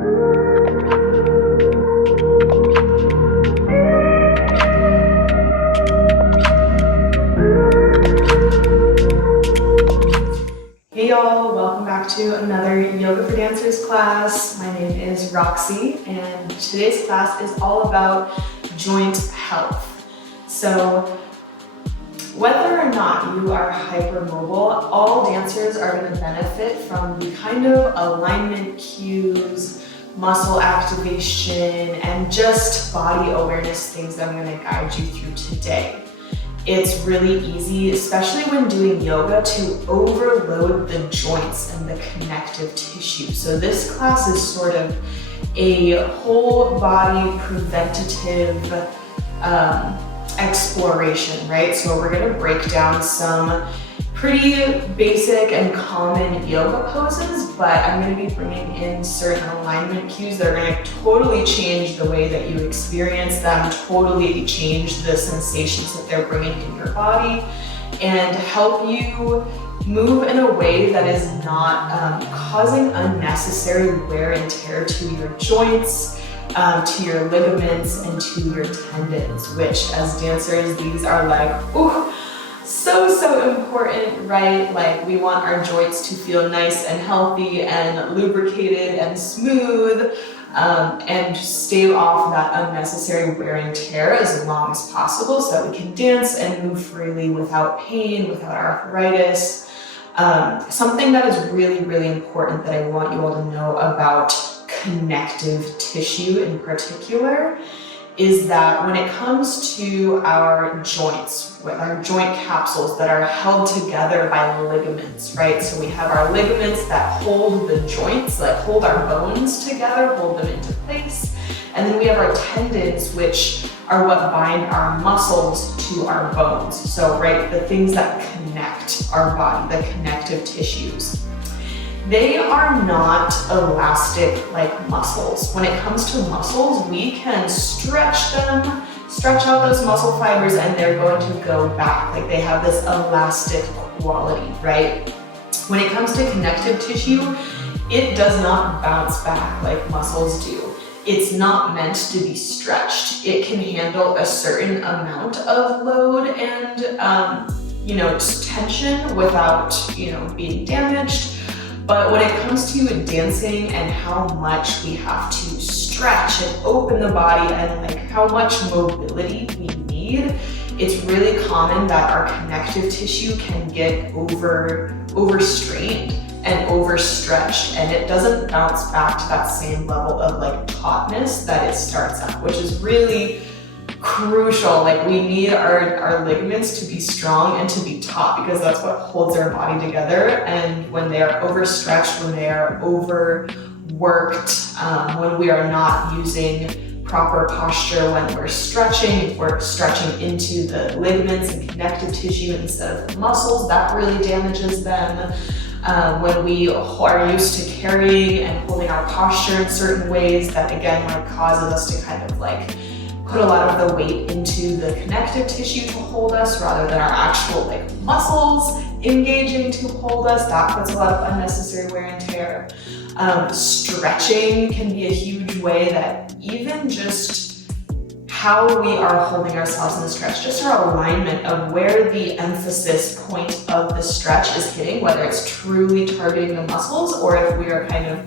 Hey y'all, welcome back to another Yoga for Dancers class. My name is Roxy and today's class is all about joint health. So whether or not you are hypermobile, all dancers are going to benefit from the kind of alignment cues, muscle activation, and just body awareness things that I'm going to guide you through today. It's really easy, especially when doing yoga, to overload the joints and the connective tissue. So this class is sort of a whole body preventative exploration, right? So we're gonna break down some pretty basic and common yoga poses, but I'm gonna be bringing in certain alignment cues that are gonna totally change the way that you experience them, totally change the sensations that they're bringing in your body, and help you move in a way that is not causing unnecessary wear and tear to your joints, to your ligaments, and to your tendons, which as dancers, these are like, ooh, so important, right? Like we want our joints to feel nice and healthy and lubricated and smooth, and stave off that unnecessary wear and tear as long as possible so that we can dance and move freely without pain, without arthritis. Something that is really important that I want you all to know about connective tissue in particular is that when it comes to our joints, with our joint capsules that are held together by ligaments, right? So we have our ligaments that hold the joints, like hold our bones together, hold them into place. And then we have our tendons, which are what bind our muscles to our bones. So, right, the things that connect our body, the connective tissues. They are not elastic like muscles. When it comes to muscles, we can stretch them, stretch out those muscle fibers, and they're going to go back. Like they have this elastic quality, right? When it comes to connective tissue, it does not bounce back like muscles do. It's not meant to be stretched. It can handle a certain amount of load and, tension without, being damaged. But when it comes to dancing and how much we have to stretch and open the body and like how much mobility we need, it's really common that our connective tissue can get overstrained and overstretched, and it doesn't bounce back to that same level of like tautness that it starts at, which is really crucial. Like we need our ligaments to be strong and to be taut because that's what holds our body together. And when they are overstretched, when they are overworked, when we are not using proper posture, when we're stretching into the ligaments and connective tissue instead of the muscles, that really damages them. When we are used to carrying and holding our posture in certain ways, that again like causes us to kind of like put a lot of the weight into the connective tissue to hold us rather than our actual like muscles engaging to hold us. That puts a lot of unnecessary wear and tear. Stretching can be a huge way that even just how we are holding ourselves in the stretch, just our alignment of where the emphasis point of the stretch is hitting, whether it's truly targeting the muscles or if we are kind of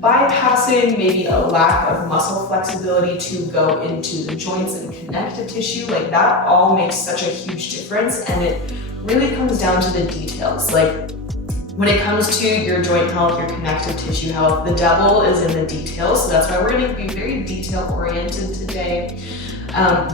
bypassing maybe a lack of muscle flexibility to go into the joints and connective tissue, like that all makes such a huge difference. And it really comes down to the details. Like when it comes to your joint health, your connective tissue health, the devil is in the details. So that's why we're going to be very detail oriented today.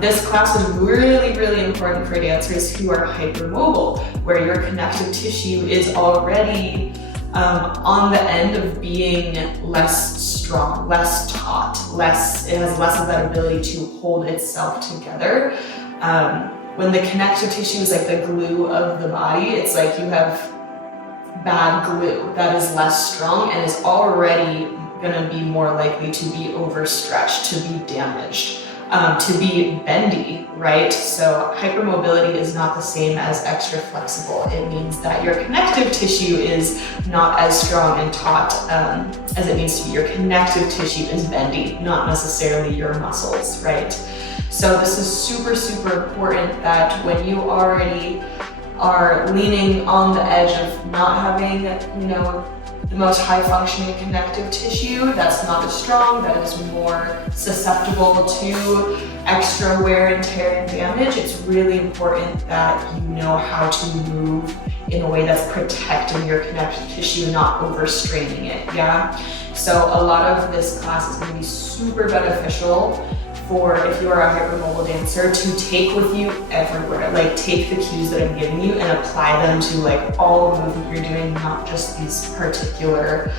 This class is really important for dancers who are hypermobile, where your connective tissue is already on the end of being less strong, less taut, it has less of that ability to hold itself together. When the connective tissue is like the glue of the body, it's like you have bad glue that is less strong and is already gonna be more likely to be overstretched, to be damaged. to be bendy, right? So hypermobility is not the same as extra flexible. It means that your connective tissue is not as strong and taut as it needs to be. Your connective tissue is bendy, not necessarily your muscles, right? So this is super, super important that when you already are leaning on the edge of not having, you know, the most high functioning connective tissue that's not as strong, that is more susceptible to extra wear and tear and damage, it's really important that you know how to move in a way that's protecting your connective tissue, not overstraining it, yeah? So a lot of this class is gonna be super beneficial for if you are a hypermobile dancer to take with you everywhere. Like take the cues that I'm giving you and apply them to like all the movement you're doing, not just these particular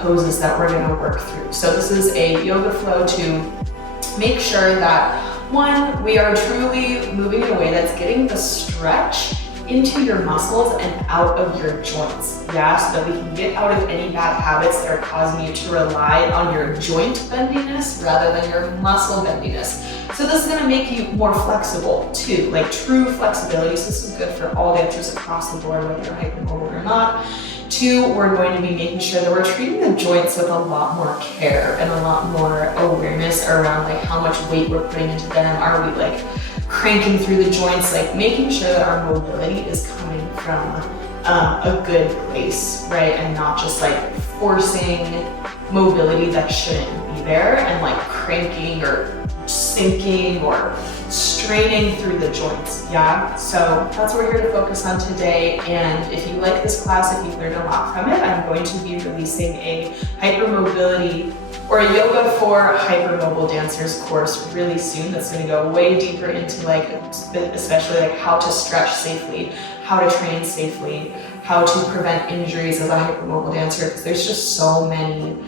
poses that we're gonna work through. So this is a yoga flow to make sure that one, we are truly moving in a way that's getting the stretch into your muscles and out of your joints, yeah? So that we can get out of any bad habits that are causing you to rely on your joint bendiness rather than your muscle bendiness. So this is gonna make you more flexible too, like true flexibility. So this is good for all dancers across the board, whether you're hypermobile or not. Two, we're going to be making sure that we're treating the joints with a lot more care and a lot more awareness around like how much weight we're putting into them. Are we like cranking through the joints, like making sure that our mobility is coming from a good place, right? And not just like forcing mobility that shouldn't be there and like cranking or sinking or straining through the joints, yeah? So that's what we're here to focus on today. And if you like this class, if you've learned a lot from it, I'm going to be releasing a hypermobility or a yoga for hypermobile dancers course really soon. That's gonna go way deeper into like, especially like how to stretch safely, how to train safely, how to prevent injuries as a hypermobile dancer, because there's just so many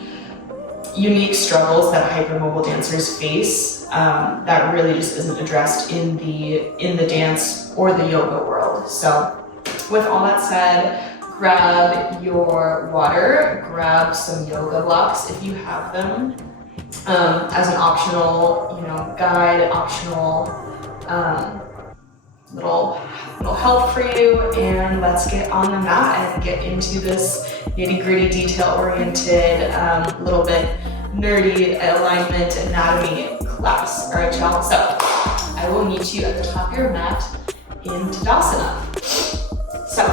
unique struggles that hypermobile dancers face that really just isn't addressed in the dance or the yoga world. So with all that said, grab your water, grab some yoga blocks if you have them, as an optional, you know, guide, optional little help for you. And let's get on the mat and get into this nitty-gritty, detail-oriented, little bit nerdy alignment anatomy class. All right, y'all. So I will meet you at the top of your mat in Tadasana. So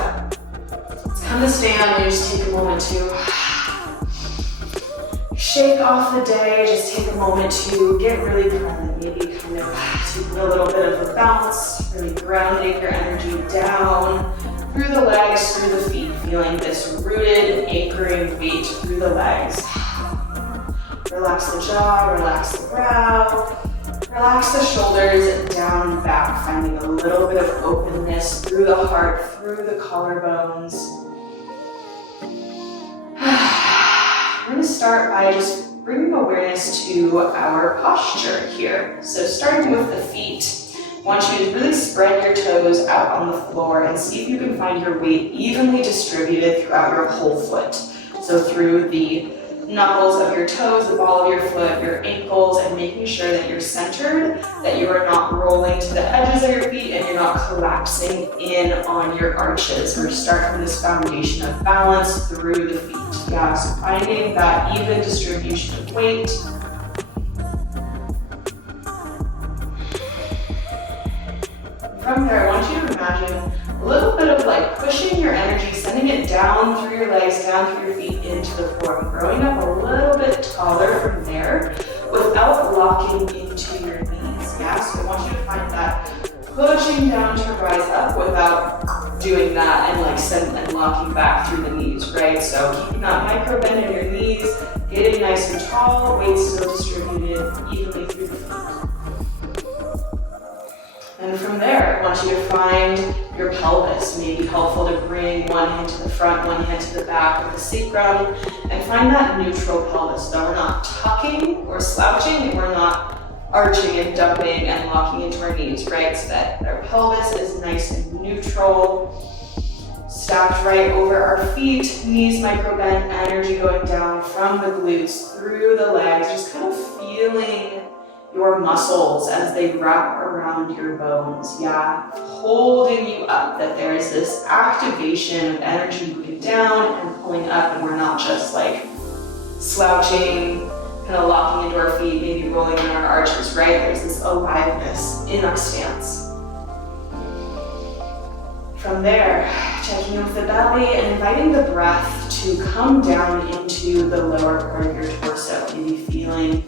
come to stand and just take a moment to shake off the day. Just take a moment to get really present. Maybe kind of take a little bit of a bounce, really grounding your energy down through the legs, through the feet, feeling this rooted, anchoring weight through the legs. Relax the jaw, relax the brow, relax the shoulders down and back, finding a little bit of openness through the heart, through the collarbones. We're going to start by just bringing awareness to our posture here. So starting with the feet, I want you to really spread your toes out on the floor and see if you can find your weight evenly distributed throughout your whole foot. So through the knuckles of your toes, the ball of your foot, your ankles, and making sure that you're centered, that you are not rolling to the edges of your feet and you're not collapsing in on your arches. We're starting from this foundation of balance through the feet. Yeah, so finding that even distribution of weight. From there, I want you to imagine a little bit of like pushing your energy, sending it down through your legs, down through your feet into the floor, and growing up a little bit taller from there without locking into your knees. Yeah, so I want you to find that pushing down to rise up without doing that and like and locking back through the knees, right? So keeping that micro bend in your knees, getting nice and tall, weight still distributed evenly through the feet. And from there, I want you to find your pelvis. Maybe helpful to bring one hand to the front, one hand to the back of the sacrum, and find that neutral pelvis. So we're not tucking or slouching, and we're not arching and dumping and locking into our knees, right? So that our pelvis is nice and neutral, stacked right over our feet, knees micro bend, energy going down from the glutes through the legs, just kind of feeling your muscles as they wrap around your bones, yeah, holding you up, that there is this activation of energy moving down and pulling up, and we're not just like slouching, kind of locking into our feet, maybe rolling in our arches, right? There's this aliveness in our stance. From there, checking in with the belly and inviting the breath to come down into the lower part of your torso, maybe feeling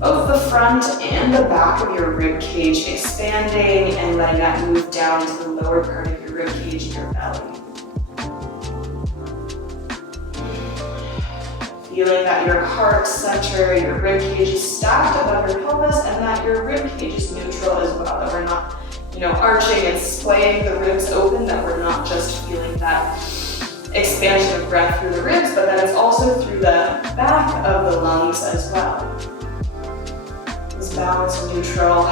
both the front and the back of your rib cage expanding and letting that move down into the lower part of your rib cage and your belly. Feeling that your heart center, your rib cage is stacked above your pelvis, and that your rib cage is neutral as well, that we're not, arching and swaying the ribs open, that we're not just feeling that expansion of breath through the ribs, but that it's also through the back of the lungs as well. This balance and neutral,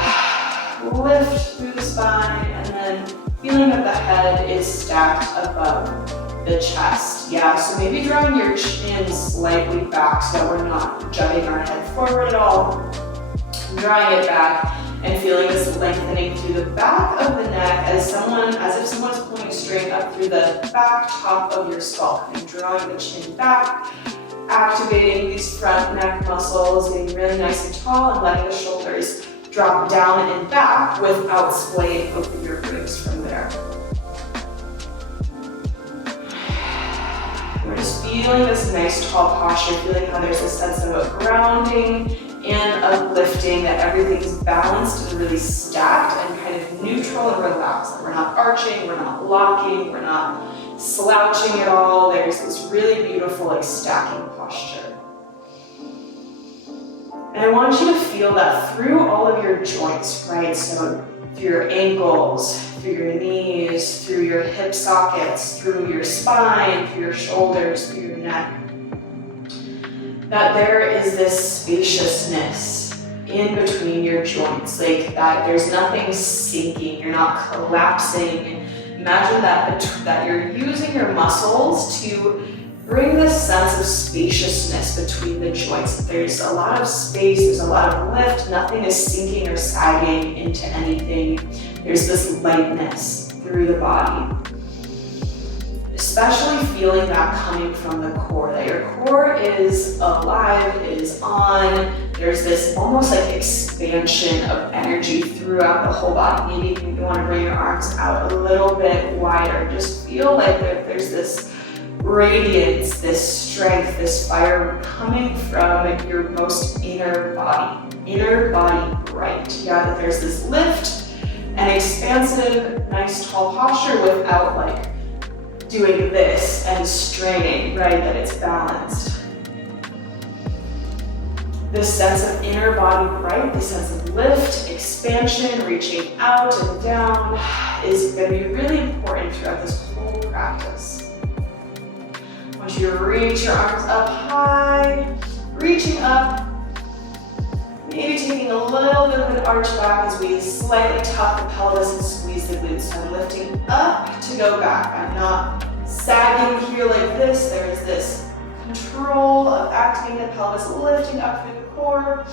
lift through the spine, and then feeling that the head is stacked above the chest. Yeah, so maybe drawing your chin slightly back so that we're not jutting our head forward at all. Drawing it back and feeling this lengthening through the back of the neck as if someone's pulling a string up through the back top of your skull. And drawing the chin back, activating these front neck muscles, getting really nice and tall, and letting the shoulders drop down and back without splaying open your ribs from there. We're just feeling this nice tall posture, feeling how there's a sense of a grounding and uplifting, that everything's balanced and really stacked and kind of neutral and relaxed. That we're not arching, we're not locking, we're not slouching at all. There's this really beautiful stacking posture. And I want you to feel that through all of your joints, right? So through your ankles, through your knees, through your hip sockets, through your spine, through your shoulders, through your neck, that there is this spaciousness in between your joints, like that there's nothing sinking, you're not collapsing. Imagine that you're using your muscles to bring this sense of spaciousness between the joints. There's a lot of space, there's a lot of lift, nothing is sinking or sagging into anything. There's this lightness through the body. Especially feeling that coming from the core, that your core is alive, it is on. There's this almost like expansion of energy throughout the whole body. Maybe you want to bring your arms out a little bit wider. Just feel like there's this radiance, this strength, this fire coming from your most inner body bright. Yeah, that there's this lift and expansive, nice tall posture without like doing this and straining, right? That it's balanced. This sense of inner body bright, this sense of lift, expansion, reaching out and down is going to be really important throughout this whole practice. I want you to reach your arms up high, reaching up, maybe taking a little bit of an arch back as we slightly tuck the pelvis and squeeze the glutes. So I'm lifting up to go back. I'm not sagging here like this. There is this control of activating the pelvis, lifting up through the core,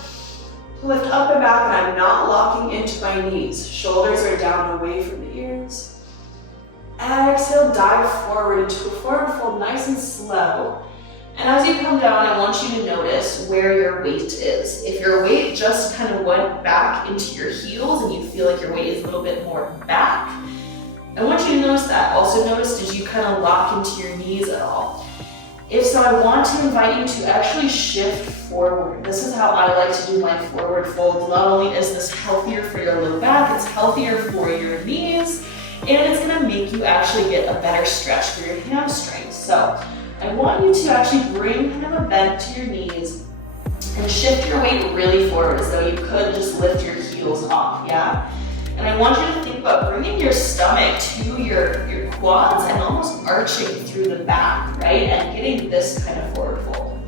lift up and back, and I'm not locking into my knees. Shoulders are down away from the ears. Exhale, dive forward into a forward fold, nice and slow. And as you come down, I want you to notice where your weight is. If your weight just kind of went back into your heels and you feel like your weight is a little bit more back, I want you to notice that. Also notice, did you kind of lock into your knees at all? If so, I want to invite you to actually shift forward. This is how I like to do my forward fold. Not only is this healthier for your low back, it's healthier for your knees, and it's gonna make you actually get a better stretch through your hamstrings. So I want you to actually bring kind of a bend to your knees and shift your weight really forward as though you could just lift your heels off, yeah? And I want you to think about bringing your stomach to your quads and almost arching through the back, right? And getting this kind of forward fold.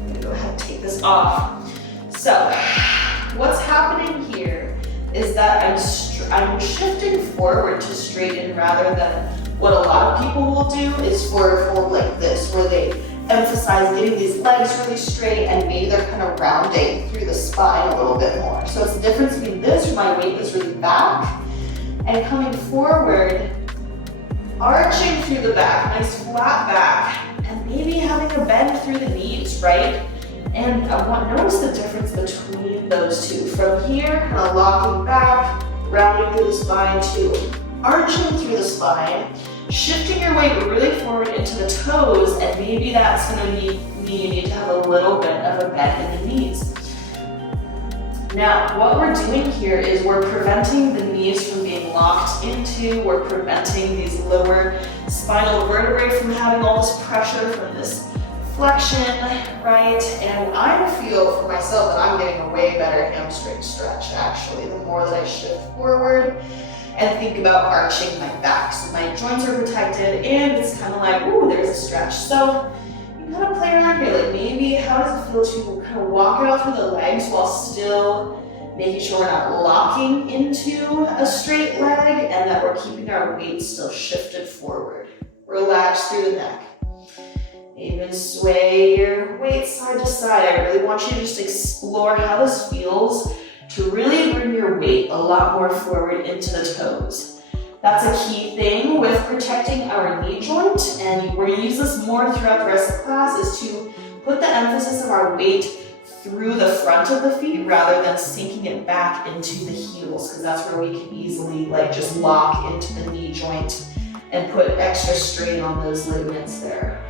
I'm gonna go ahead and take this off. So what's happening here is that I'm shifting forward to straighten rather than what a lot of people will do is forward fold like this, where they emphasize getting these legs really straight, and maybe they're kind of rounding through the spine a little bit more. So it's the difference between this, where my weight is really back, and coming forward, arching through the back, nice flat back, and maybe having a bend through the knees, right? And notice the difference between those two. From here, kind of locking back, rounding through the spine to arching through the spine, shifting your weight really forward into the toes, and maybe that's going to mean you need to have a little bit of a bend in the knees. Now, what we're doing here is we're preventing the knees from being locked into, we're preventing these lower spinal vertebrae from having all this pressure from this flexion, right? And I feel for myself that I'm getting a way better hamstring stretch, actually, the more that I shift forward and think about arching my back. So my joints are protected, and it's kind of like, ooh, there's a stretch. So you kind of play around here, like maybe how does it feel to kind of walk it out through the legs while still making sure we're not locking into a straight leg and that we're keeping our weight still shifted forward. Relax through the neck. Even sway your weight side to side. I really want you to just explore how this feels to really bring your weight a lot more forward into the toes. That's a key thing with protecting our knee joint, and we're gonna use this more throughout the rest of the class, is to put the emphasis of our weight through the front of the feet rather than sinking it back into the heels, because that's where we can easily just lock into the knee joint and put extra strain on those ligaments there.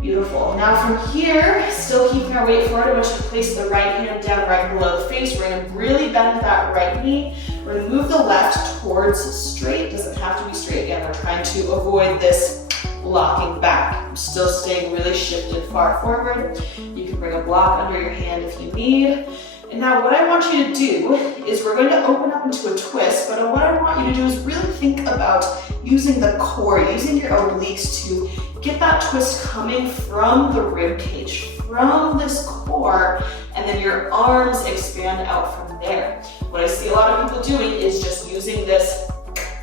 Beautiful. Now from here, still keeping our weight forward, I want you to place the right hand down right below the face. We're going to really bend that right knee. We're going to move the left towards straight. Doesn't have to be straight. Again, we're trying to avoid this locking back. I'm still staying really shifted far forward. You can bring a block under your hand if you need. And now what I want you to do is we're going to open up into a twist, but what I want you to do is really think about using the core, using your obliques to get that twist coming from the rib cage, from this core, and then your arms expand out from there. What I see a lot of people doing is just using this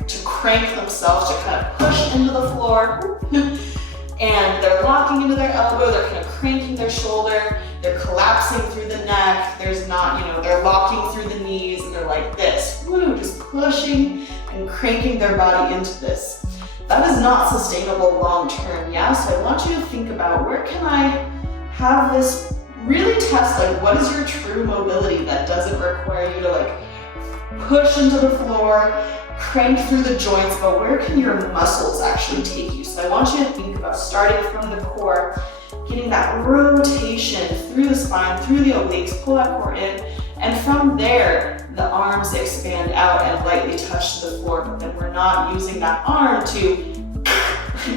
to crank themselves, to kind of push into the floor, and they're locking into their elbow, they're kind of cranking their shoulder, they're collapsing through the neck, there's not, they're locking through the knees, and they're like this, just pushing and cranking their body into this. That is not sustainable long term, yeah? So I want you to think about, where can I have this really test, what is your true mobility that doesn't require you to push into the floor, crank through the joints, but where can your muscles actually take you? So I want you to think about starting from the core, getting that rotation through the spine, through the obliques, pull that core in, and from there, the arms expand out and lightly touch the floor, but then we're not using that arm to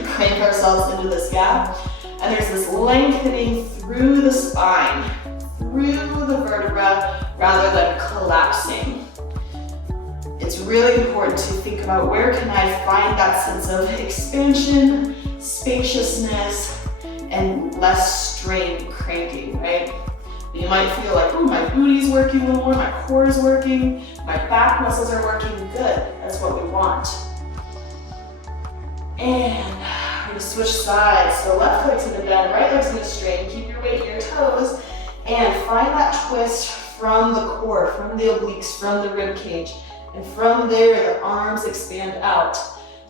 crank ourselves into this gap. And there's this lengthening through the spine, through the vertebra, rather than collapsing. It's really important to think about, where can I find that sense of expansion, spaciousness, and less strain cranking, right? You might feel like, ooh, my booty's working a little more, my core is working, my back muscles are working. Good, that's what we want. And we're gonna switch sides. So left leg's gonna bend, right leg's gonna straighten. Keep your weight in your toes, and find that twist from the core, from the obliques, from the rib cage. And from there, the arms expand out.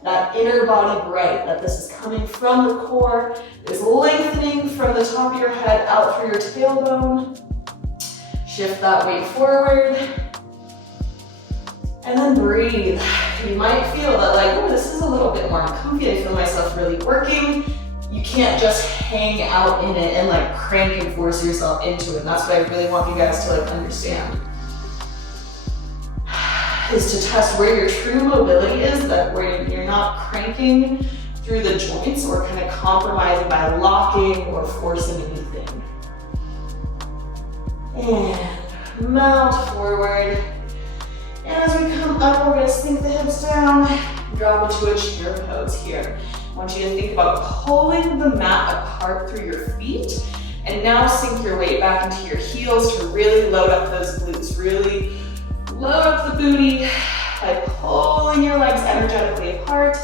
That inner body bright, that this is coming from the core, is lengthening from the top of your head out through your tailbone. Shift that weight forward. And then breathe. You might feel that oh, this is a little bit more comfy. I feel myself really working. You can't just hang out in it and crank and force yourself into it. And that's what I really want you guys to understand. Is to test where your true mobility is, that where you're not cranking through the joints or kind of compromising by locking or forcing anything. And mount forward. And as we come up, we're going to sink the hips down, drop into a chair pose here. I want you to think about pulling the mat apart through your feet, and now sink your weight back into your heels to really load up those glutes, really load up the booty by pulling your legs energetically apart.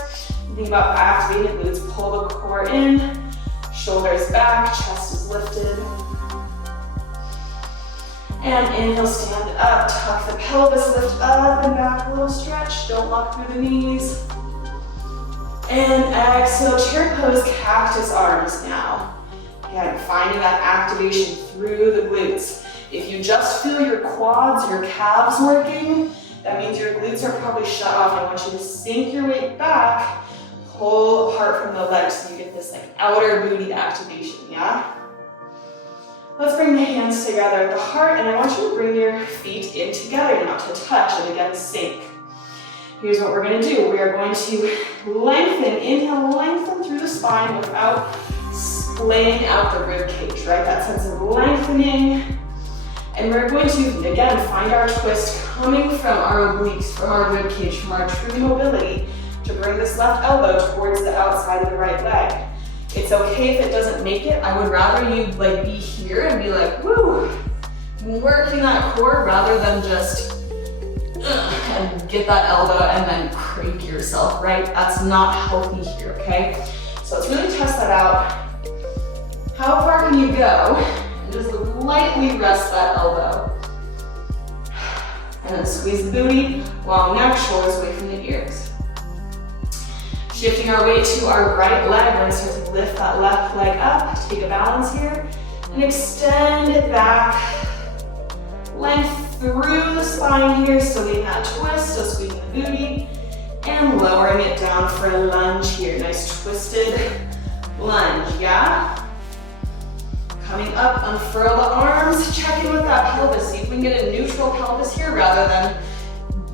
Think about activated glutes. Pull the core in, Shoulders back, chest is lifted. And inhale, stand up, tuck the pelvis, lift up and back, a little stretch. Don't lock through the knees. And exhale, chair pose, cactus arms now. Again, finding that activation through the glutes. If you just feel your quads, your calves working, that means your glutes are probably shut off. I want you to sink your weight back, pull apart from the legs so you get this like outer booty activation, yeah? Let's bring the hands together at the heart, and I want you to bring your feet in together now to touch, and again, sink. Here's what we're gonna do. We are going to lengthen, inhale, lengthen through the spine without splaying out the rib cage, right? That sense of lengthening. And we're going to, again, find our twist coming from our obliques, from our rib cage, from our true mobility, to bring this left elbow towards the outside of the right leg. It's okay if it doesn't make it. I would rather you like be here and be like, woo, working that core rather than just and get that elbow and then crank yourself, right? That's not healthy here, okay? So let's really test that out. How far can you go? And just lightly rest that elbow. And then squeeze the booty, long neck, shoulders away from the ears. Shifting our weight to our right leg, we're going to start to lift that left leg up, take a balance here, and extend it back. Length through the spine here, still getting that twist, still squeezing the booty, and lowering it down for a lunge here. Nice twisted lunge, yeah? Coming up, unfurl the arms, check in with that pelvis. See if we can get a neutral pelvis here rather than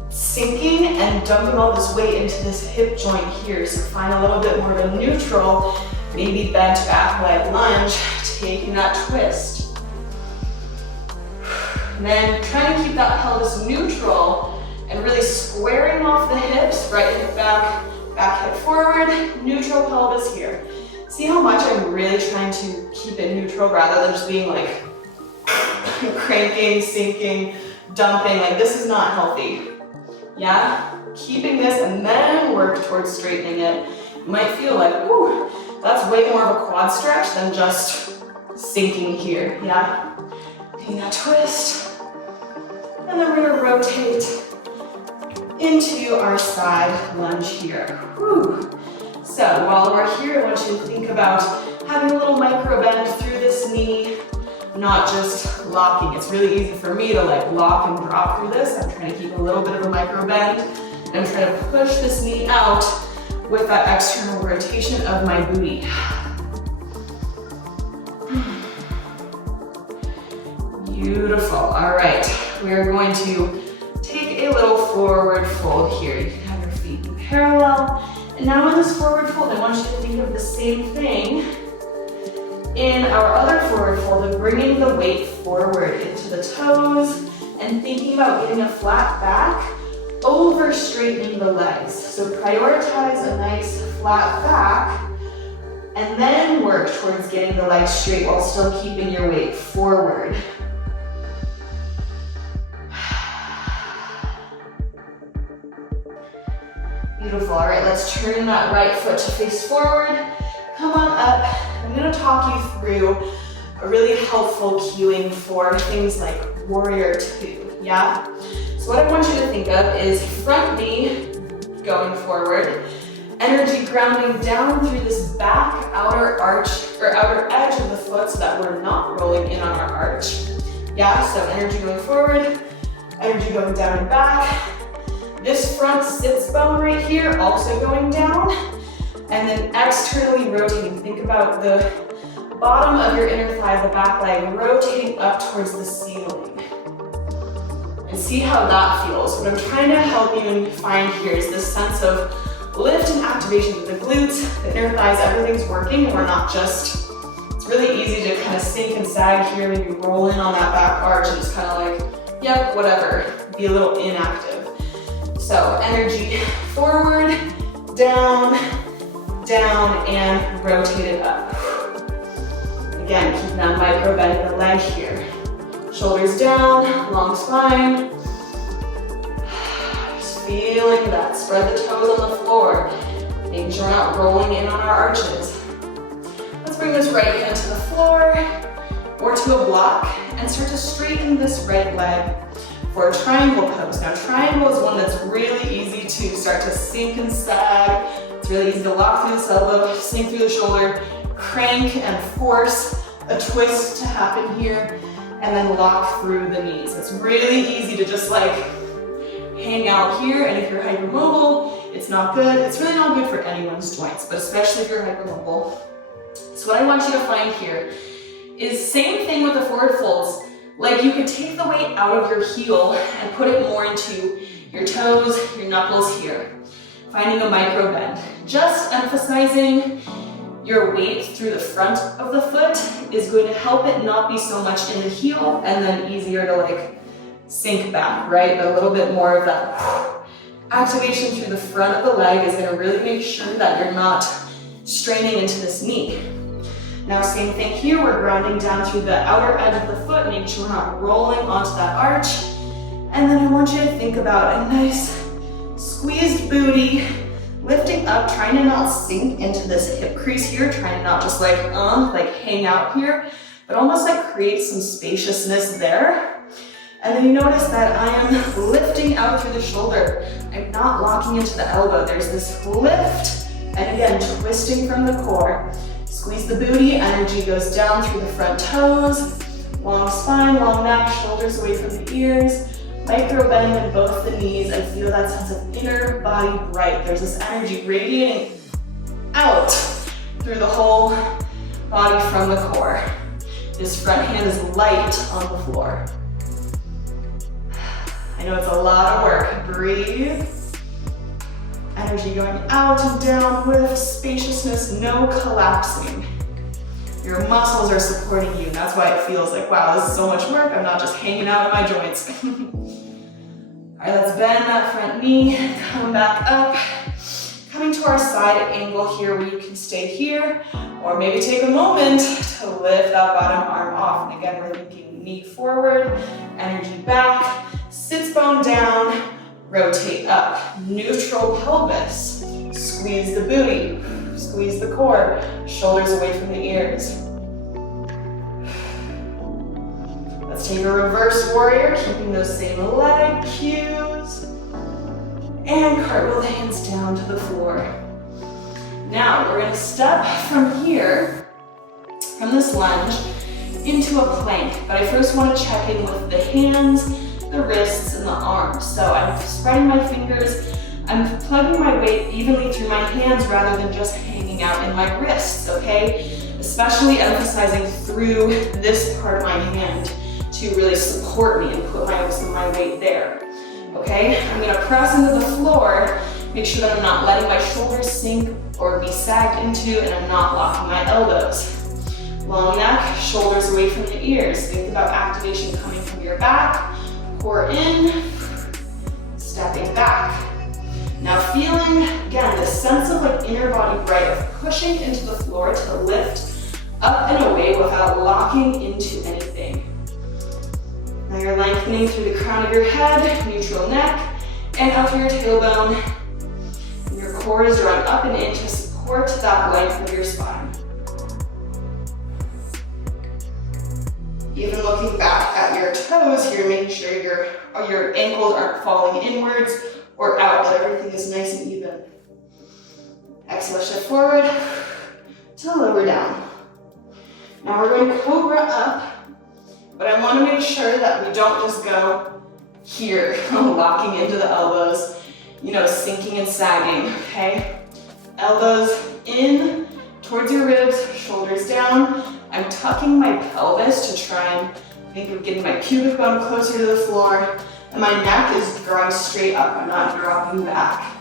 sinking and dumping all this weight into this hip joint here. So find a little bit more of a neutral, maybe bent back leg lunge, taking that twist. And then trying to keep that pelvis neutral and really squaring off the hips, right hip back, back hip forward, neutral pelvis here. See how much I'm really trying to keep it neutral rather than just being like cranking, sinking, dumping. Like this is not healthy. Yeah? Keeping this and then work towards straightening it. You might feel like, ooh, that's way more of a quad stretch than just sinking here. Yeah? Taking that twist. And then we're gonna rotate into our side lunge here. Whew. So while we're here, I want you to think about having a little micro bend through this knee, not just locking. It's really easy for me to like lock and drop through this. I'm trying to keep a little bit of a micro bend, and I'm trying to push this knee out with that external rotation of my booty. Beautiful. All right, we're going to take a little forward fold here. You can have your feet in parallel. And now in this forward fold, I want you to think of the same thing in our other forward fold of bringing the weight forward into the toes and thinking about getting a flat back over straightening the legs. So prioritize a nice flat back and then work towards getting the legs straight while still keeping your weight forward. Beautiful. All right, let's turn that right foot to face forward. Come on up. I'm going to talk you through a really helpful cueing for things like warrior two, yeah? So what I want you to think of is front knee going forward, energy grounding down through this back outer arch or outer edge of the foot so that we're not rolling in on our arch. Yeah, so energy going forward, energy going down and back. This front sits bone right here also going down, and then externally rotating. Think about the bottom of your inner thigh, the back leg, rotating up towards the ceiling. And see how that feels. What I'm trying to help you find here is this sense of lift and activation with the glutes, the inner thighs, everything's working, and we're not just, it's really easy to kind of sink and sag here, maybe roll in on that back arch and just kind of like, yep, whatever, be a little inactive. So energy forward, down, down, and rotate it up. Again, keep that micro bend in the leg here. Shoulders down, long spine. Just feeling that. Spread the toes on the floor. Making sure we're not rolling in on our arches. Let's bring bring this right hand to the floor or to a block and start to straighten this right leg for a triangle pose. Now, triangle is one that's really easy to start to sink and sag. It's really easy to lock through this elbow, sink through the shoulder, crank and force a twist to happen here, and then lock through the knees. It's really easy to just like hang out here, and if you're hypermobile, it's not good. It's really not good for anyone's joints, but especially if you're hypermobile. So what I want you to find here is same thing with the forward folds. Like you could take the weight out of your heel and put it more into your toes, your knuckles here. Finding a micro bend. Just emphasizing your weight through the front of the foot is going to help it not be so much in the heel and then easier to like sink back, right? A little bit more of that activation through the front of the leg is going to really make sure that you're not straining into this knee. Now, same thing here, we're grounding down through the outer edge of the foot, making sure we're not rolling onto that arch. And then I want you to think about a nice squeezed booty, lifting up, trying to not sink into this hip crease here, trying to not just like hang out here, but almost like create some spaciousness there. And then you notice that I am lifting out through the shoulder. I'm not locking into the elbow. There's this lift, and again, twisting from the core. Squeeze the booty, energy goes down through the front toes, long spine, long neck, shoulders away from the ears, micro bend in both the knees, and feel that sense of inner body bright. There's this energy radiating out through the whole body from the core. This front hand is light on the floor. I know it's a lot of work. Breathe. Energy going out and down with spaciousness, no collapsing. Your muscles are supporting you. That's why it feels like, wow, this is so much work. I'm not just hanging out in my joints. All right, let's bend that front knee, come back up. Coming to our side angle here where you can stay here, or maybe take a moment to lift that bottom arm off. And again, we're thinking knee forward, energy back, sits bone down, rotate up, neutral pelvis, squeeze the booty, squeeze the core, shoulders away from the ears. Let's take a reverse warrior, keeping those same leg cues, and cartwheel the hands down to the floor. Now we're gonna step from here, from this lunge, into a plank, but I first wanna check in with the hands, the wrists, and the arms. So I'm spreading my fingers, I'm plugging my weight evenly through my hands rather than just hanging out in my wrists, okay? Especially emphasizing through this part of my hand to really support me and put my weight there, okay? I'm gonna press into the floor, make sure that I'm not letting my shoulders sink or be sagged into, and I'm not locking my elbows. Long neck, shoulders away from the ears. Think about activation coming from your back. Core in, stepping back. Now feeling, again, this sense of like inner body bright, of pushing into the floor to lift up and away without locking into anything. Now you're lengthening through the crown of your head, neutral neck, and out through your tailbone. And your core is drawn up and in to support that length of your spine. Even looking back at your toes here, making sure your ankles aren't falling inwards or out, that everything is nice and even. Exhale, shift forward to lower down. Now we're going to cobra up, but I want to make sure that we don't just go here, locking into the elbows, sinking and sagging, okay? Elbows in towards your ribs, shoulders down. I'm tucking my pelvis to try and think of getting my pubic bone closer to the floor, and my neck is drawing straight up. I'm not dropping back.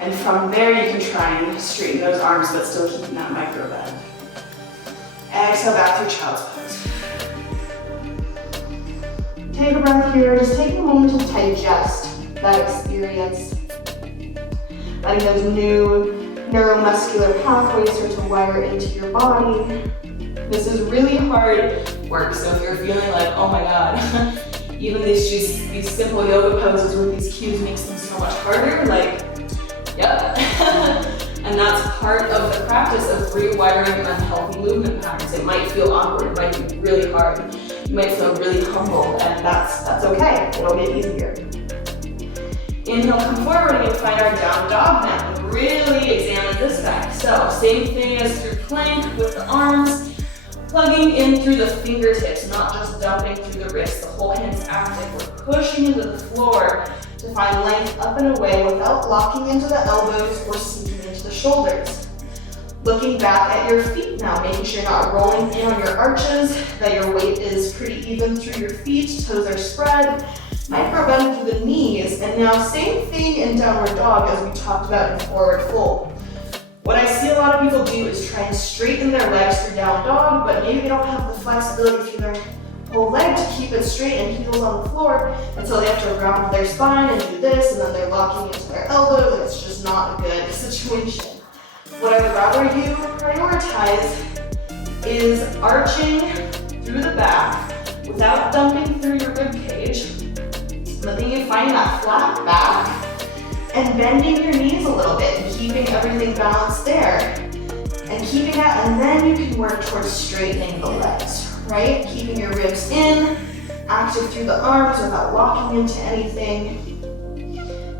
And from there, you can try and straighten those arms, but still keeping that micro bend. Exhale back through child's pose. Take a breath here. Just take a moment to digest that experience. Letting those new neuromuscular pathways start to wire into your body. This is really hard work, so if you're feeling like, oh my god, even these simple yoga poses with these cues makes them so much harder, like, yep. And that's part of the practice of rewiring unhealthy feel awkward, it might be really hard. You might feel really humbled, and that's okay. It'll get easier. Inhale, come forward, and you'll find our down dog now. Really examine this guy. So same thing as through plank with the arms, plugging in through the fingertips, not just dumping through the wrists. The whole hand's active. We're pushing into the floor to find length up and away without locking into the elbows or sinking into the shoulders. Looking back at your feet now, making sure you're not rolling in on your arches, that your weight is pretty even through your feet, toes are spread. Micro bend through the knees, and now same thing in downward dog as we talked about in forward fold. What I see a lot of people do is try and straighten their legs through down dog, but maybe they don't have the flexibility through their whole leg to keep it straight and heels on the floor, and so they have to round their spine and do this, and then they're locking into their elbows, and it's just not a good situation. What I would rather you prioritize is arching through the back without dumping through your rib cage. Letting you find that flat back and bending your knees a little bit and keeping everything balanced there. And keeping that, and then you can work towards straightening the legs, right? Keeping your ribs in, active through the arms without locking into anything.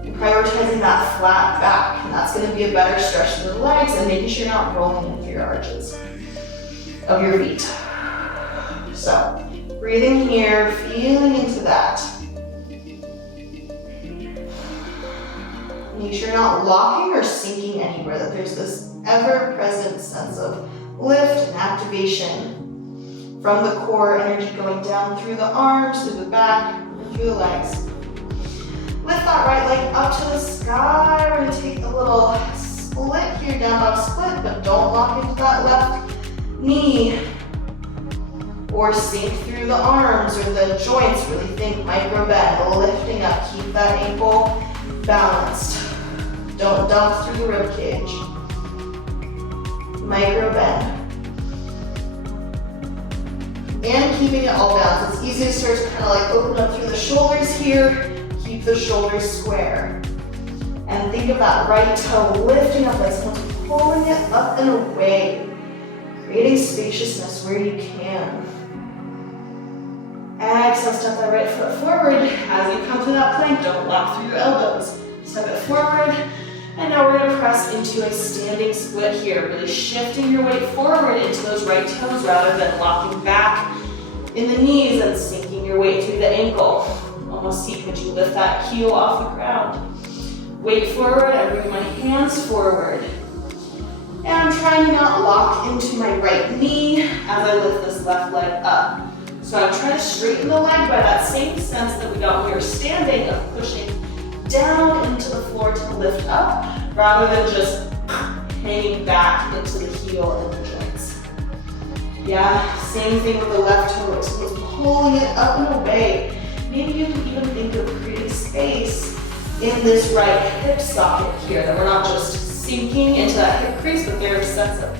And prioritizing that flat back, and that's gonna be a better stretch to the legs and making sure you're not rolling into your arches of your feet. So, breathing here, feeling into that. Make sure you're not locking or sinking anywhere, that there's this ever-present sense of lift and activation from the core, energy going down through the arms, through the back, and through the legs. Lift that right leg up to the sky. We're gonna take a little split here, down dog split, but don't lock into that left knee or sink through the arms or the joints. Really think micro bend, lifting up, keep that ankle balanced. Don't dump through the rib cage. Micro bend. And keeping it all balanced. It's easy to start to kind of like open up through the shoulders here. Keep the shoulders square. And think of that right toe lifting up like someone's pulling it up and away. Creating spaciousness where you can. Exhale, step that right foot forward. As you come to that plank, don't lock through your elbows. Step it forward. And now we're going to press into a standing split here, really shifting your weight forward into those right toes rather than locking back in the knees and sinking your weight through the ankle. Almost see, could you lift that heel off the ground? Weight forward, I bring my hands forward. And I'm trying to not lock into my right knee as I lift this left leg up. So I'm trying to straighten the leg by that same sense that we got when we were standing of pushing down into the floor to lift up, rather than just hanging back into the heel and the joints. Yeah, same thing with the left toe. So it's pulling it up and away. Maybe you can even think of creating space in this right hip socket here, that we're not just sinking into that hip crease, but there's a sense of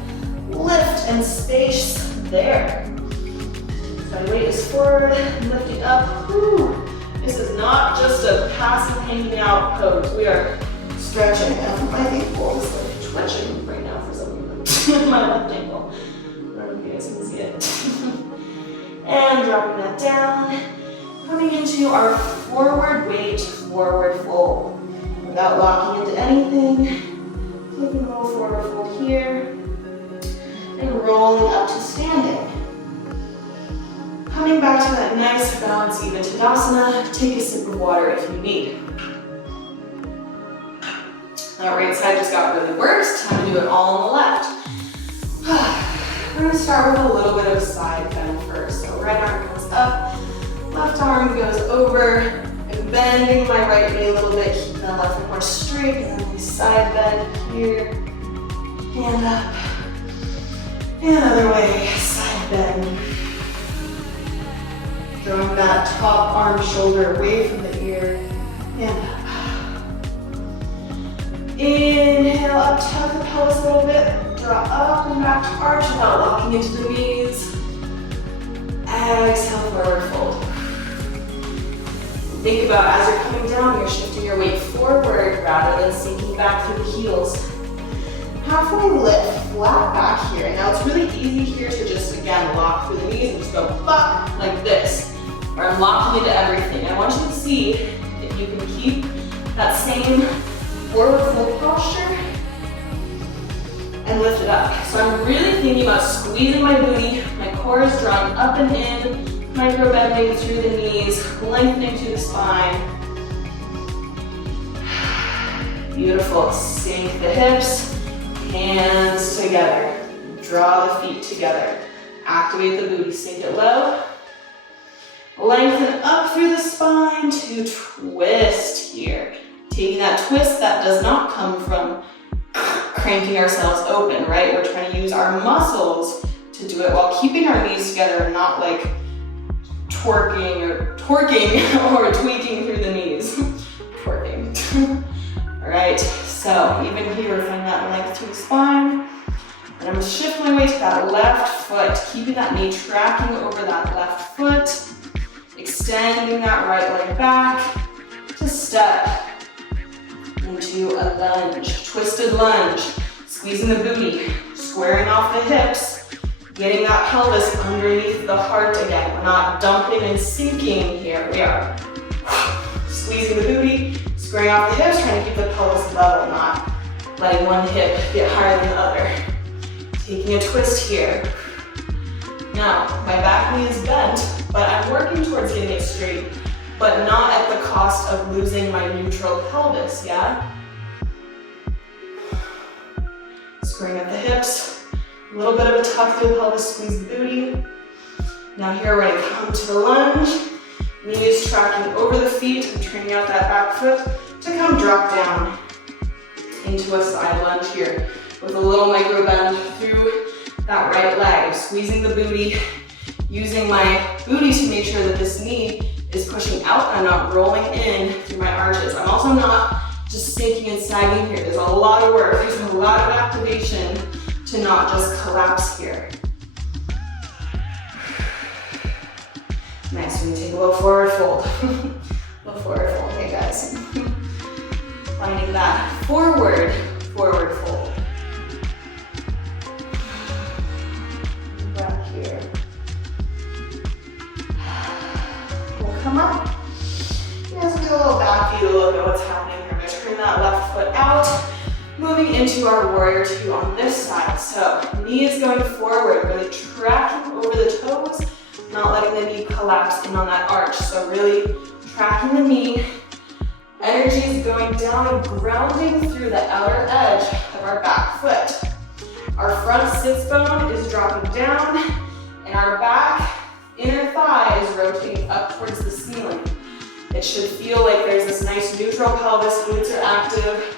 lift and space there. So my weight is forward, lifting up. Woo. This is not just a passive hanging out pose. We are stretching, and my ankle is like twitching right now for some reason. My left ankle. I don't know if you guys can see it. And dropping that down. Coming into our forward weight, forward fold. Without locking into anything. Taking a little forward fold here. And rolling up to standing. Coming back to that nice balance, even Tadasana. Take a sip of water if you need. That right side just got really worked. Time to do it all on the left. We're going to start with a little bit of side bend first. So right arm goes up, left arm goes over. I'm bending my right knee a little bit, keeping the left foot more straight, and then we side bend here, and up, and other way, side bend. Throwing that top arm, shoulder away from the ear, and up. Inhale, up, tuck the pelvis a little bit, draw up and back to arch without locking into the knees. Exhale, forward fold. Think about as you're coming down, you're shifting your weight forward rather than sinking back through the heels. halfway lift, flat back here. Now it's really easy here to just, again, lock through the knees and just go fuck like this, where I'm locking into everything. I want you to see if you can keep that same forward fold posture and lift it up. So I'm really thinking about squeezing my booty, my core is drawing up and in, micro bending through the knees, lengthening through the spine. Beautiful, sink the hips, hands together, draw the feet together, activate the booty, sink it low, lengthen up through the spine to twist here. Taking that twist that does not come from cranking ourselves open, right? We're trying to use our muscles to do it while keeping our knees together, not like twerking or tweaking through the knees. Twerking. All right, so even here, we're finding that length through the spine. And I'm gonna shift my weight to that left foot, keeping that knee tracking over that left foot, extending that right leg back to step into a lunge, twisted lunge, squeezing the booty, squaring off the hips, getting that pelvis underneath the heart again. We're not dumping and sinking here. We are squeezing the booty, squaring off the hips, trying to keep the pelvis level, not letting one hip get higher than the other. Taking a twist here. Now, my back knee is bent, but I'm working towards getting it straight, but not at the cost of losing my neutral pelvis, yeah? Squaring up the hips, a little bit of a tuck through the pelvis, squeeze the booty. Now here we're gonna come to the lunge, knees tracking over the feet and turning out that back foot to come drop down into a side lunge here with a little micro bend through that right leg, squeezing the booty, using my booty to make sure that this knee is pushing out and I'm not rolling in through my arches. I'm also not just sinking and sagging here. There's a lot of work, there's a lot of activation to not just collapse here. Nice, we take a little forward fold. Little forward fold, okay guys. Finding that forward fold. Back here. We'll come up. Let's do a little back view to look at what's happening here. I'm going to turn that left foot out, moving into our warrior two on this side. So knee is going forward, really tracking over the toes, not letting the knee collapse in on that arch. So really tracking the knee. Energy is going down and grounding through the outer edge of our back foot. Our front sits bone is dropping down, and our back inner thigh is rotating up towards the ceiling. It should feel like there's this nice neutral pelvis, glutes are active.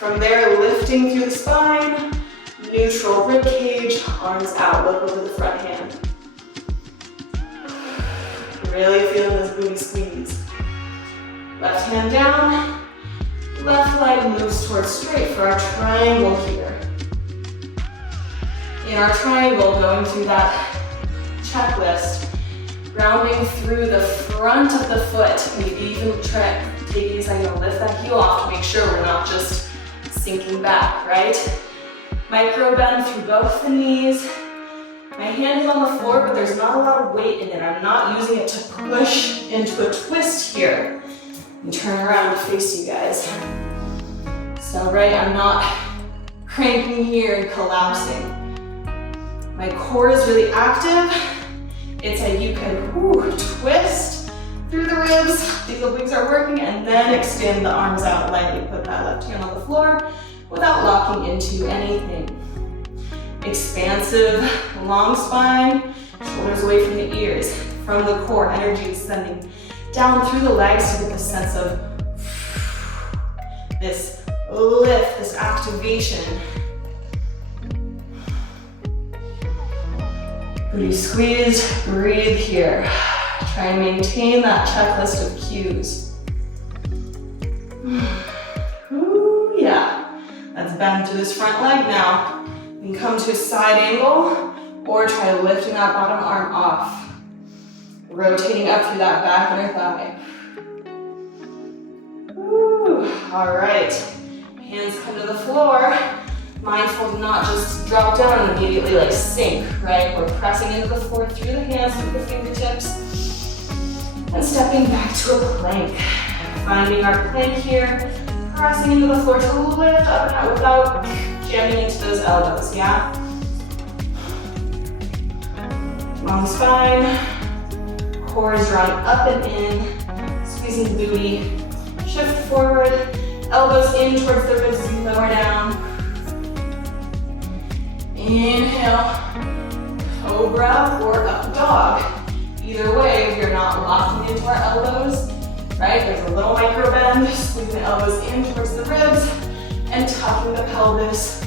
From there, lifting through the spine, neutral rib cage, arms out, look over the front hand. Really feeling this booty squeeze. Left hand down, left leg moves towards straight for our triangle here. In our triangle, going through that checklist, grounding through the front of the foot, maybe even taking a second to lift that heel off to make sure we're not just sinking back, right? Micro bend through both the knees. My hand is on the floor, but there's not a lot of weight in it. I'm not using it to push into a twist here. And turn around to face you guys. So, right, I'm not cranking here and collapsing. My core is really active. It's a you can twist through the ribs. These obliques are working, and then extend the arms out lightly. Put that left hand on the floor without locking into anything. Expansive, long spine, shoulders away from the ears. From the core, energy is sending down through the legs to get the sense of this lift, this activation. Booty squeeze, breathe here. Try and maintain that checklist of cues. Ooh, yeah. Let's bend through this front leg now. You can come to a side angle or try lifting that bottom arm off. Rotating up through that back inner thigh. Woo. All right, hands come to the floor. Mindful to not just drop down and immediately like sink, right? We're pressing into the floor through the hands, through the fingertips, and stepping back to a plank. Finding our plank here, pressing into the floor to lift up and out without jamming into those elbows, yeah? Long spine, core is drawn up and in, squeezing the booty, shift forward, elbows in towards the ribs as you lower down. Inhale, cobra or up dog. Either way, we're not locking into our elbows, right? There's a little micro bend, squeezing the elbows in towards the ribs and tucking the pelvis,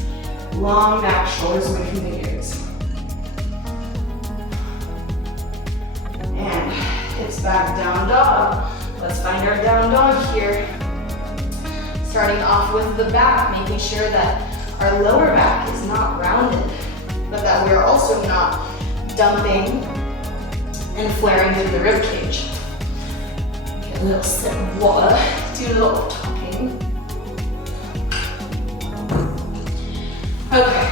long back, shoulders away from the ears. And hips back, down dog. Let's find our down dog here. Starting off with the back, making sure that our lower back is not rounded, but that we're also not dumping and flaring through the rib cage. Get a little sip of water, do a little talking. Okay.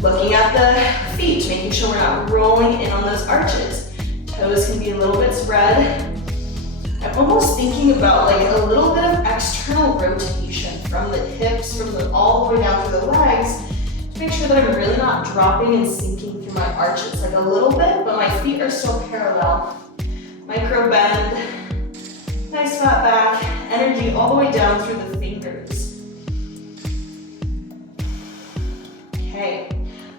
Looking at the feet, making sure we're not rolling in on those arches. Toes can be a little bit spread. I'm almost thinking about like a little bit of external rotation from the hips, all the way down through the legs, to make sure that I'm really not dropping and sinking through my arches, like a little bit, but my feet are still parallel. Micro bend, nice flat back, energy all the way down through the fingers. Okay,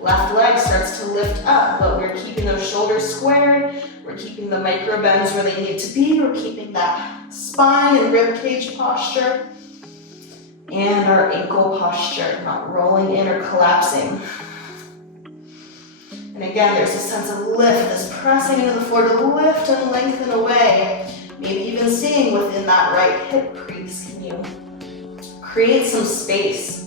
left leg starts to lift up, but we're keeping those shoulders squared. We're keeping the micro bends where they need to be. We're keeping that spine and rib cage posture and our ankle posture, not rolling in or collapsing. And again, there's a sense of lift, this pressing into the floor to lift and lengthen away. Maybe even staying within that right hip crease. Can you create some space?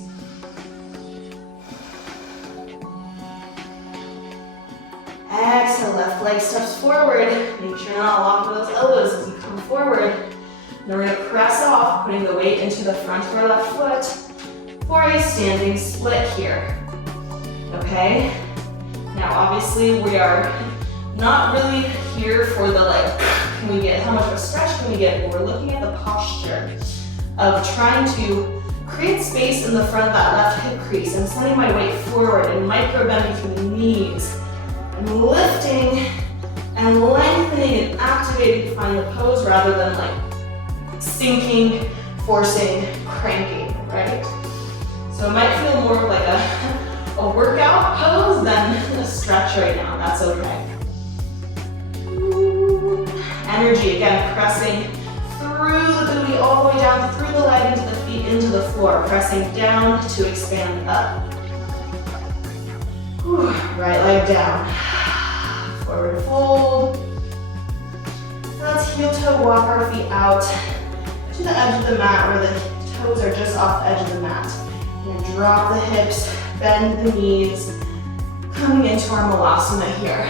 Exhale, left leg steps forward. Make sure you're not locking those elbows as you come forward. Then we're gonna press off, putting the weight into the front of our left foot for a standing split here. Okay? Now obviously we are not really here for the like, how much of a stretch can we get? But we're looking at the posture of trying to create space in the front of that left hip crease. I'm sending my weight forward and micro bending through the knees. And lifting and lengthening and activating to find the pose rather than like sinking, forcing, cranking, right? So it might feel more like a workout pose than a stretch right now. That's okay. Energy, again, pressing through the booty all the way down, through the leg, into the feet, into the floor. Pressing down to expand up. Right leg down. Forward fold. Let's heel toe walk our feet out to the edge of the mat where the toes are just off the edge of the mat. And drop the hips, bend the knees, coming into our Malasana here.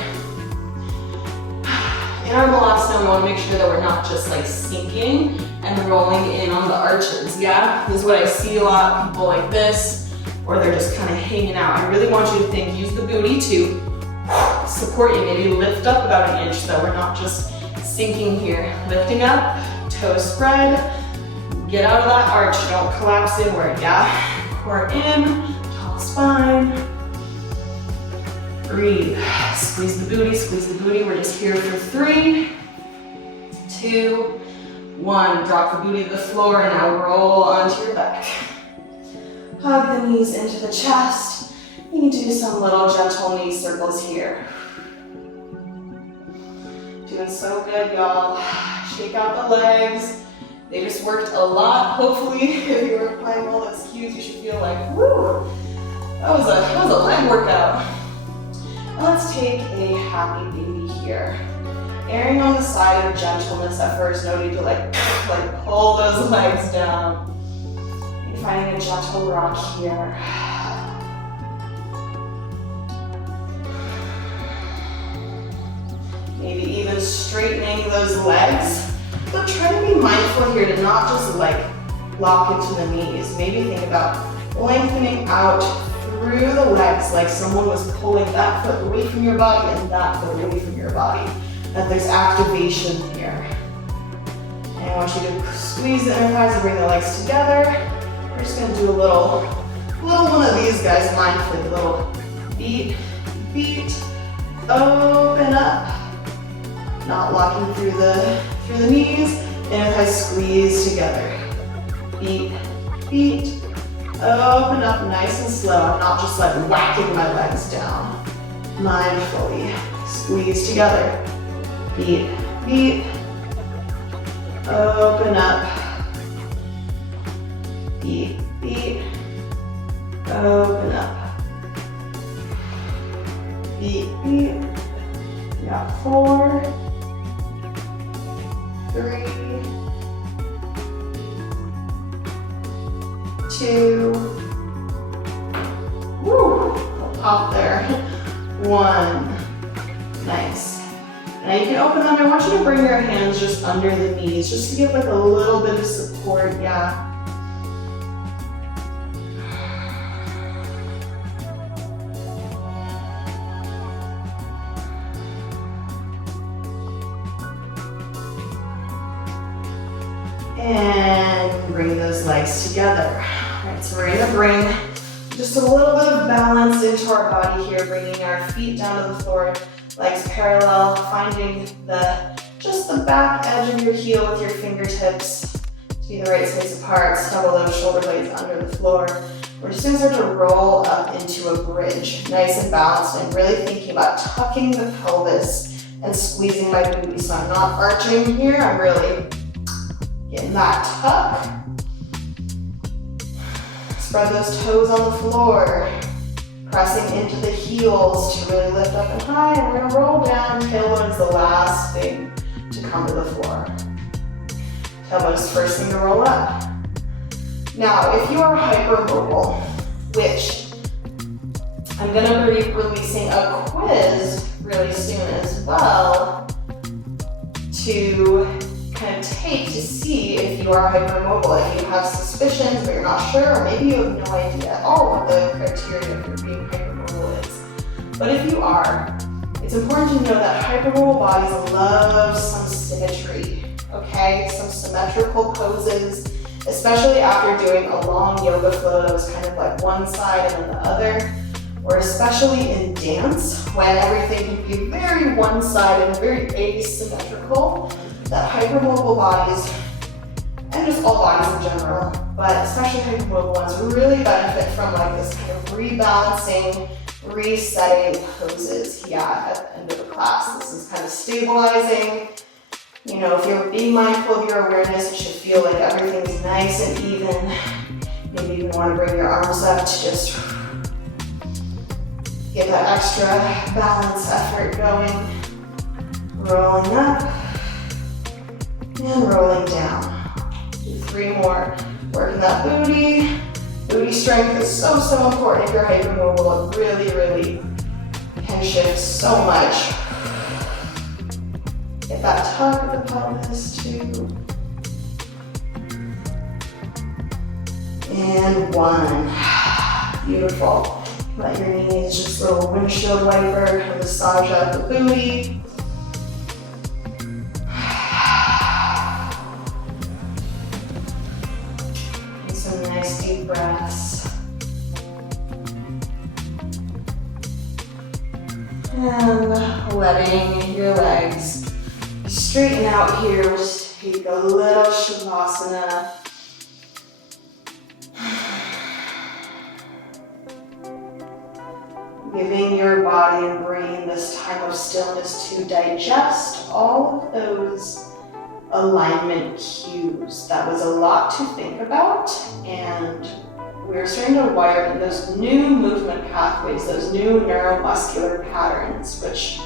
In our Malasana, we want to make sure that we're not just like sinking and rolling in on the arches, yeah? This is what I see a lot, people like this, or they're just kind of hanging out. I really want you to think, use the booty to support you, maybe lift up about an inch so we're not just sinking here. Lifting up, toes spread, get out of that arch, don't collapse inward, yeah? Core in, tall spine. Breathe, squeeze the booty, we're just here for 3, 2, 1. Drop the booty to the floor and now roll onto your back. Hug the knees into the chest. You can do some little gentle knee circles here. Doing so good, y'all. Shake out the legs. They just worked a lot. Hopefully, if you were applying all those cues, you should feel like, woo, that was a leg workout. Let's take a happy baby here. Erring on the side of gentleness at first, no need to like pull those legs down. You're finding a gentle rock here. Maybe even straightening those legs. But try to be mindful here to not just like lock into the knees. Maybe think about lengthening out through the legs like someone was pulling that foot away from your body and that foot away from your body. That there's activation here. And I want you to squeeze the inner thighs and bring the legs together. We're just gonna do a little one of these guys mindfully. A little beat, beat, open up. Not locking through the knees. Inner thighs squeeze together. Beat, beat, open up nice and slow. I'm not just like whacking my legs down. Mindfully squeeze together. Beat, beat, open up. Beat, beat, open up. Beat, beat. We got 4, 3, 2, woo, we'll pop there. 1, nice. Now you can open them. I want you to bring your hands just under the knees, just to give like a little bit of support, yeah. And bring those legs together. All right, so we're gonna bring just a little bit of balance into our body here, bringing our feet down to the floor, legs parallel, finding just the back edge of your heel with your fingertips to be the right space apart. Snuggle those shoulder blades under the floor. We're just gonna start to roll up into a bridge, nice and balanced, and really thinking about tucking the pelvis and squeezing my booty. So I'm not arching here, I'm really getting that tuck. Spread those toes on the floor. Pressing into the heels to really lift up and high. And we're gonna roll down. Tailbone is the last thing to come to the floor. Tailbone is the first thing to roll up. Now, if you are hypermobile, which I'm gonna be releasing a quiz really soon as well to kind of take to see if you are hypermobile, if you have suspicions but you're not sure, or maybe you have no idea at all what the criteria for being hypermobile is. But if you are, it's important to know that hypermobile bodies love some symmetry, okay? Some symmetrical poses, especially after doing a long yoga flow that was kind of like one side and then the other, or especially in dance when everything can be very one-sided and very asymmetrical. That hypermobile bodies, and just all bodies in general, but especially hypermobile ones, really benefit from like this kind of rebalancing, resetting poses, yeah, at the end of the class. This is kind of stabilizing. You know, if you're being mindful of your awareness, you should feel like everything's nice and even. Maybe you want to bring your arms up to just get that extra balance effort going. Rolling up. And rolling down. Do 3 more. Working that booty. Booty strength is so, so important if you're hypermobile. It really, really can shift so much. Get that tuck of the pelvis too. And 1. Beautiful. Let your knees just a little windshield wiper, massage out the booty. Nice deep breaths. And letting your legs straighten out here. We'll just take a little Shavasana. Giving your body and brain this time of stillness to digest all of those alignment cues. That was a lot to think about, and we're starting to wire in those new movement pathways, those new neuromuscular patterns, which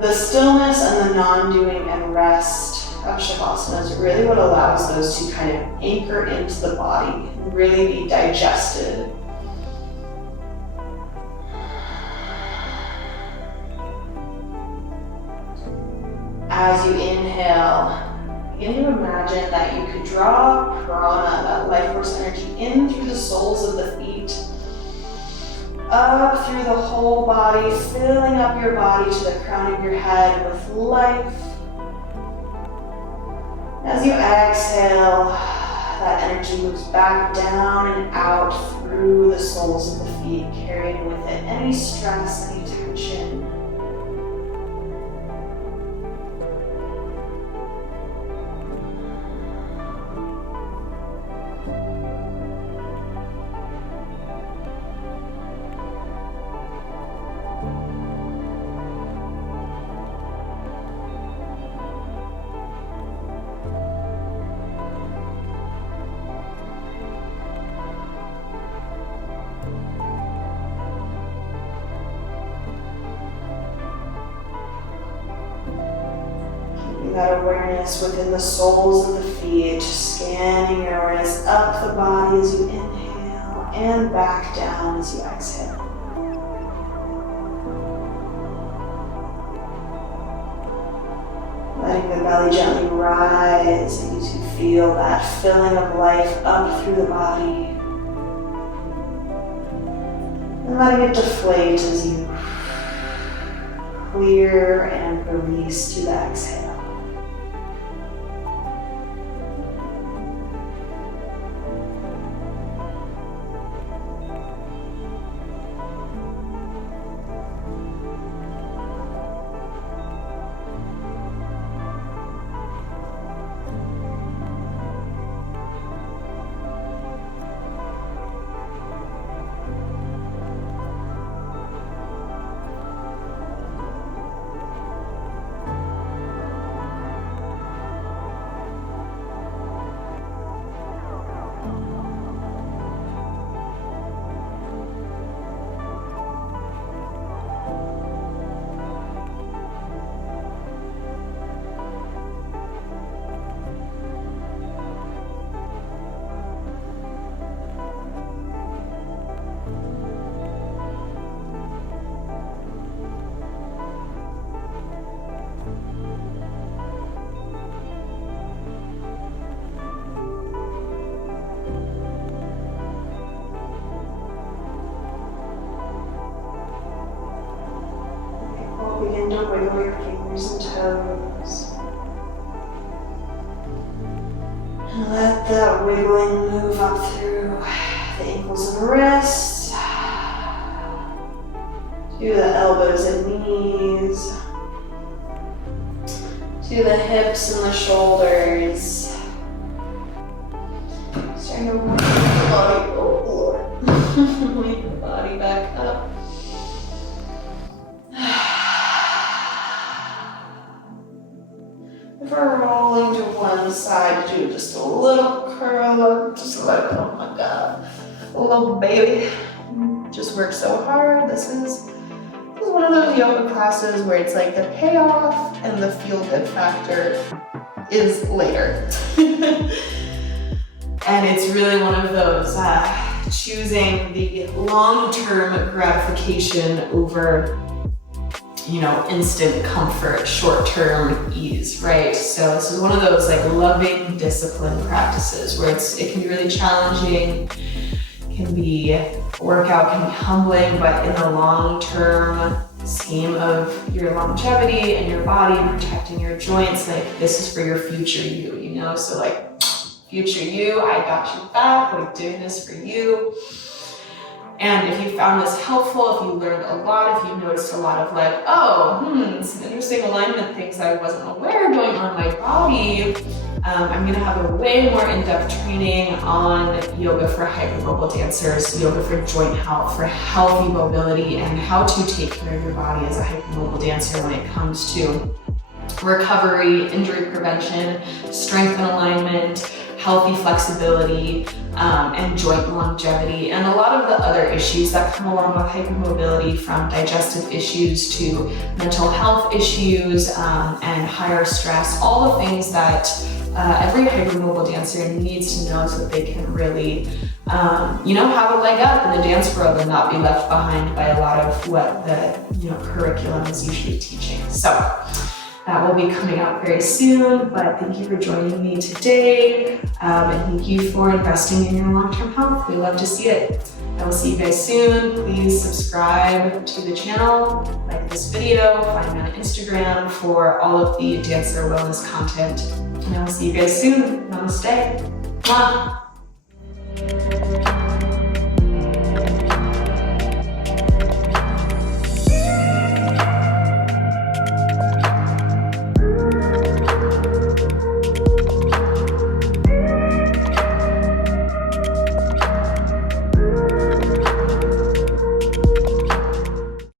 the stillness and the non-doing and rest of Shavasana is really what allows those to kind of anchor into the body and really be digested. As you inhale, begin to imagine that you could draw prana, that life force energy in through the soles of the feet, up through the whole body, filling up your body to the crown of your head with life. As you exhale, that energy moves back down and out through the soles of the feet, carrying with it any stress, any tension. That awareness within the soles of the feet, scanning your awareness up the body as you inhale and back down as you exhale. Letting the belly gently rise as you feel that filling of life up through the body. And letting it deflate as you clear and release to the exhale. Begin to wiggle your fingers and toes. And let that wiggling move up through the ankles and wrists, to the elbows and knees, to the hips and the shoulders. Starting to work the body, oh Lord, wake the body back up. If we're rolling to one side, do just a little curl up, just let it, oh my God, a little baby. Just work so hard. This is one of those yoga classes where it's like the payoff and the feel-good factor is later. And it's really one of those choosing the long-term gratification over instant comfort, short-term ease, right? So this is one of those like loving discipline practices where it can be really challenging, workout can be humbling, but in the long-term scheme of your longevity and your body and protecting your joints, like this is for your future you, So like future you, I got you back, like doing this for you. And if you found this helpful, if you learned a lot, if you noticed a lot of like, some interesting alignment things I wasn't aware of going on in my body, I'm gonna have a way more in-depth training on yoga for hypermobile dancers, yoga for joint health, for healthy mobility, and how to take care of your body as a hypermobile dancer when it comes to recovery, injury prevention, strength and alignment, healthy flexibility, and joint longevity, and a lot of the other issues that come along with hypermobility, from digestive issues to mental health issues and higher stress, all the things that every hypermobile dancer needs to know so that they can really, have a leg up in the dance world and not be left behind by a lot of what the curriculum is usually teaching. So That will be coming out very soon, but thank you for joining me today, and thank you for investing in your long-term health. We love to see it. I will see you guys soon. Please subscribe to the channel, like this video, find me on Instagram for all of the dancer wellness content, and I will see you guys soon. Namaste. Mwah.